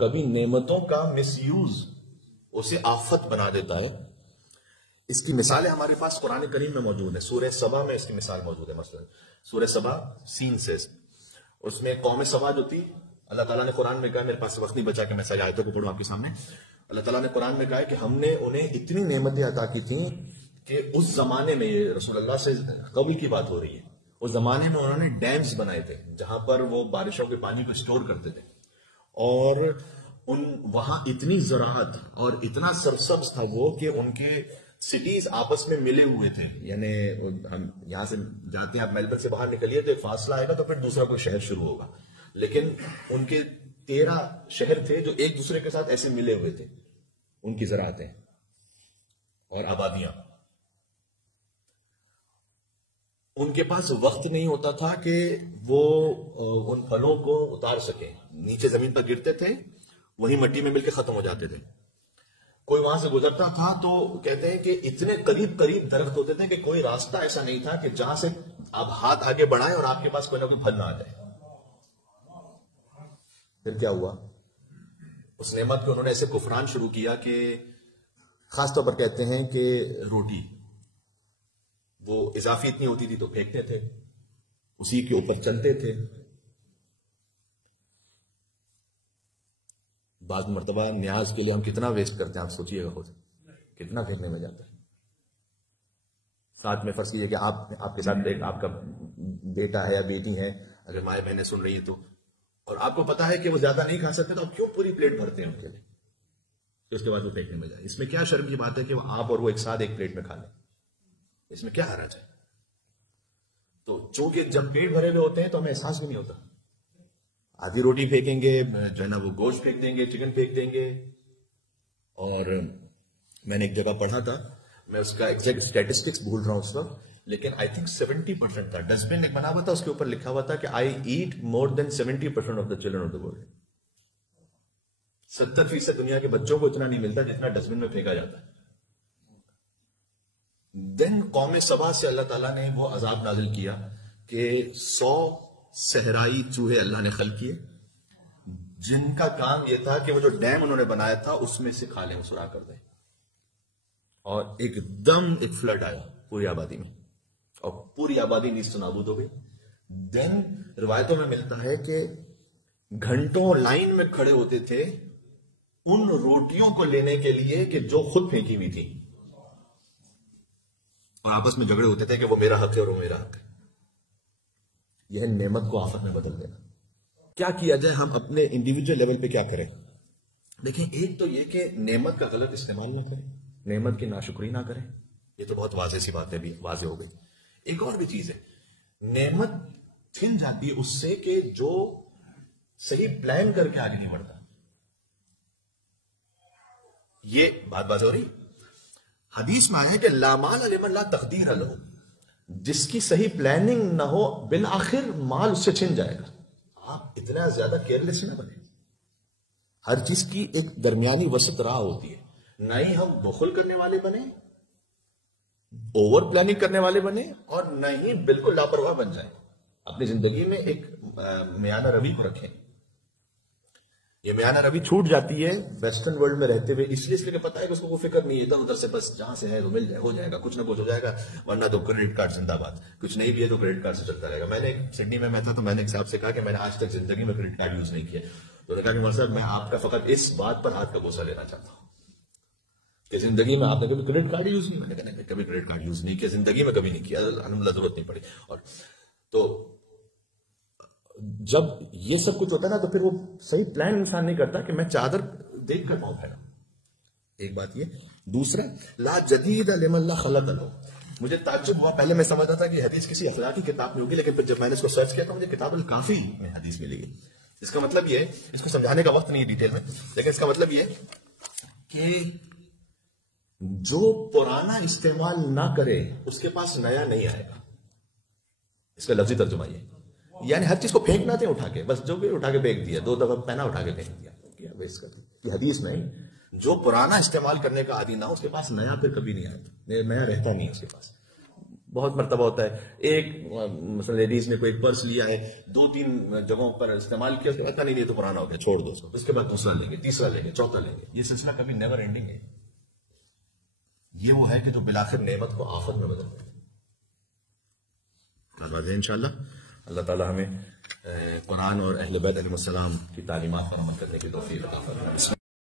کبھی نعمتوں کا مس یوز اسے آفت بنا دیتا ہے. اس کی مثالیں ہمارے پاس قرآن کریم میں موجود ہیں. سورہ سبا میں اس کی مثال موجود ہے. مثلا سورہ سبا سین سے اس میں قوم سبا جو تھی، اللہ تعالیٰ نے قرآن میں کہا، میرے پاس وقت نہیں بچا کہ میں ساری آیتوں کو پڑھوں آپ کے سامنے. اللہ تعالیٰ نے قرآن میں کہا کہ ہم نے انہیں اتنی نعمتیں عطا کی تھیں کہ اس زمانے میں، یہ رسول اللہ سے قبل کی بات ہو رہی ہے، اس زمانے میں انہوں نے ڈیمز بنائے تھے جہاں پر وہ بارشوں کے پانی کو اسٹور کرتے تھے، اور وہاں اتنی زراعت اور اتنا سرسبز تھا وہ کہ ان کے سٹیز آپس میں ملے ہوئے تھے. یعنی ہم یہاں سے جاتے ہیں، آپ میلبرن سے باہر نکلیے تو ایک فاصلہ آئے گا تو پھر دوسرا کوئی شہر شروع ہوگا، لیکن ان کے 13 شہر تھے جو ایک دوسرے کے ساتھ ایسے ملے ہوئے تھے. ان کی زراعتیں اور آبادیاں. ان کے پاس وقت نہیں ہوتا تھا کہ وہ ان پھلوں کو اتار سکیں. نیچے زمین پر گرتے تھے، وہیں مٹی میں مل کے ختم ہو جاتے تھے. کوئی وہاں سے گزرتا تھا تو کہتے ہیں کہ اتنے قریب قریب درخت ہوتے تھے کہ کوئی راستہ ایسا نہیں تھا کہ جہاں سے آپ ہاتھ آگے بڑھائیں اور آپ کے پاس کوئی نہ کوئی پھل نہ آ جائے. پھر کیا ہوا؟ اس نعمت کو انہوں نے ایسے کفران شروع کیا کہ خاص طور پر کہتے ہیں کہ روٹی وہ اضافی اتنی ہوتی تھی تو پھینکتے تھے، اسی کے اوپر چلتے تھے. بعض مرتبہ نیاز کے لیے ہم کتنا ویسٹ کرتے ہیں، آپ سوچئے گا خود کتنا پھینکنے میں جاتا ہے. ساتھ میں فرض کیجیے کہ آپ کے ساتھ آپ کا بیٹا ہے یا بیٹی ہے، اگر مائیں بہنیں سن رہی ہیں تو، اور آپ کو پتا ہے کہ وہ زیادہ نہیں کھا سکتے تو آپ کیوں پوری پلیٹ بھرتے ہیں ان کے لیے، پھر اس کے بعد وہ پھینکنے میں جائے. اس میں کیا شرم کی بات ہے کہ وہ آپ اور وہ ایک ساتھ ایک پلیٹ میں کھا لیں؟ اس میں کیا حرج ہے؟ تو چونکہ جب پیٹ بھرے ہوئے ہوتے ہیں تو ہمیں احساس بھی نہیں ہوتا. آدھی روٹی پھینکیں گے، جو ہے نا وہ گوشت پھینک دیں گے، چکن پھینک دیں گے. اور میں نے ایک جگہ پڑھا تھا، میں اس کا ایگزیکٹ اسٹیٹسٹکس بھول رہا ہوں اس وقت، لیکن آئی تھنک 70% تھا. ڈسٹ بن ایک بنا ہوا تھا، اس کے اوپر لکھا ہوا تھا کہ I ate more than 70% of the children of the world. 70% دنیا کے بچوں کو اتنا نہیں ملتا جتنا ڈسٹ بن میں پھینکا جاتا ہے. دین قوم سبا سے اللہ تعالیٰ نے وہ عذاب نازل کیا کہ 100 صحرائی چوہے اللہ نے خلق کیے، جن کا کام یہ تھا کہ وہ جو ڈیم انہوں نے بنایا تھا اس میں سے کھا لیں، سرا کر دیں. اور ایک دم ایک فلڈ آیا پوری آبادی میں، اور پوری آبادی نیست و نابود ہو گئی. دین روایتوں میں ملتا ہے کہ گھنٹوں لائن میں کھڑے ہوتے تھے ان روٹیوں کو لینے کے لیے کہ جو خود پھینکی ہوئی تھی، اور آپس میں جھگڑے ہوتے تھے کہ وہ میرا حق ہے اور وہ میرا حق ہے. یہ نعمت کو آفت میں بدل دینا. کیا کیا جائے؟ ہم اپنے انڈیویجول لیول پہ کیا کریں؟ دیکھیں، ایک تو یہ کہ نعمت کا غلط استعمال نہ کریں، نعمت کی ناشکری نہ کریں. یہ تو بہت واضح سی بات ہے، بھی واضح ہو گئی. ایک اور بھی چیز ہے، نعمت چھن جاتی ہے اس سے کہ جو صحیح پلان کر کے آگے نہیں بڑھتا. یہ بات ہو رہی. حدیث میں آیا ہے کہ لا مال لمن لا تقدیر لہ، جس کی صحیح پلاننگ نہ ہو بالآخر مال اس سے چھن جائے گا. آپ اتنا زیادہ کیئرلیس نہ بنے. ہر چیز کی ایک درمیانی وسط راہ ہوتی ہے. نہ ہی ہم بخل کرنے والے بنے، اوور پلاننگ کرنے والے بنے، اور نہ ہی بالکل لاپرواہ بن جائیں. اپنی زندگی میں ایک میانہ روی کو رکھیں. یہ میانہ روی چھوٹ جاتی ہے ویسٹرن ورلڈ میں رہتے ہوئے، اس لیے کہ پتا ہے کہ اس کو کوئی فکر نہیں ہے، ادھر ادھر سے بس جہاں سے ہے وہ مل جائے، ہو جائے گا، کچھ نہ کچھ ہو جائے گا. ورنہ تو کریڈٹ کارڈ زندہ باد، کچھ نہیں بھی ہے تو کریڈٹ کارڈ سے چلتا رہے گا. میں نے سڈنی میں تھا تو میں نے ایک صاحب سے کہا کہ میں نے آج تک زندگی میں کریڈٹ کارڈ یوز نہیں کیا. تو نے کہا کہ مول صاحب میں آپ کا فقط اس بات پر ہاتھ کا بوسہ لینا چاہتا ہوں کہ زندگی میں آپ نے کبھی کریڈٹ کارڈ یوز نہیں. میں نے کہا کبھی کریڈٹ کارڈ یوز نہیں کیا زندگی میں، کبھی نہیں کیا، الحمدللہ ضرورت نہیں پڑی. اور تو جب یہ سب کچھ ہوتا ہے نا تو پھر وہ صحیح پلان انسان نہیں کرتا کہ میں چادر دیکھ کر پاؤں پھیلا. ایک بات یہ. دوسرا، لا جدید لمن لا خلق لہ. مجھے تعجب ہوا، پہلے میں سمجھتا تھا کہ حدیث کسی اخلاقی کتاب میں ہوگی، لیکن پھر جب میں نے اس کو سرچ کیا تو مجھے کتاب الکافی میں حدیث ملی گئی. اس کا مطلب یہ، اس کو سمجھانے کا وقت نہیں ہے ڈیٹیل میں، لیکن اس کا مطلب یہ کہ جو پرانا استعمال نہ کرے اس کے پاس نیا نہیں آئے گا. اس کا لفظی ترجمہ یہ، یعنی ہر چیز کو پھینکنا تھے اٹھا کے، بس جو بھی اٹھا کے پھینک دیا، 2 دفعہ پہنا اٹھا کے پھینک دیا، کیا ویسٹ کر دیا. یہ حدیث میں جو پرانا استعمال کرنے کا عادی نہ ہو اس کے پاس نیا پھر کبھی نہیں آتا، نیا رہتا نہیں اس کے پاس. بہت مرتبہ ہوتا ہے. ایک مثلا لیڈیز نے کوئی پرس لیا ہے, 2-3 جگہوں پر استعمال کیا, پتا نہیں یہ تو پرانا ہو گیا, چھوڑ دو اس کو, اس کے بعد دوسرا لیں گے, تیسرا لیں گے, چوتھا لیں گے. یہ سلسلہ کبھی نیور اینڈنگ ہے. یہ وہ ہے کہ جو بالآخر نعمت کو آفت میں بدل دے. انشاءاللہ اللہ تعالی ہمیں قرآن اور اہل بیت علیہ السلام کی تعلیمات پر عمل کرنے کی توفیق عطا فرمائے.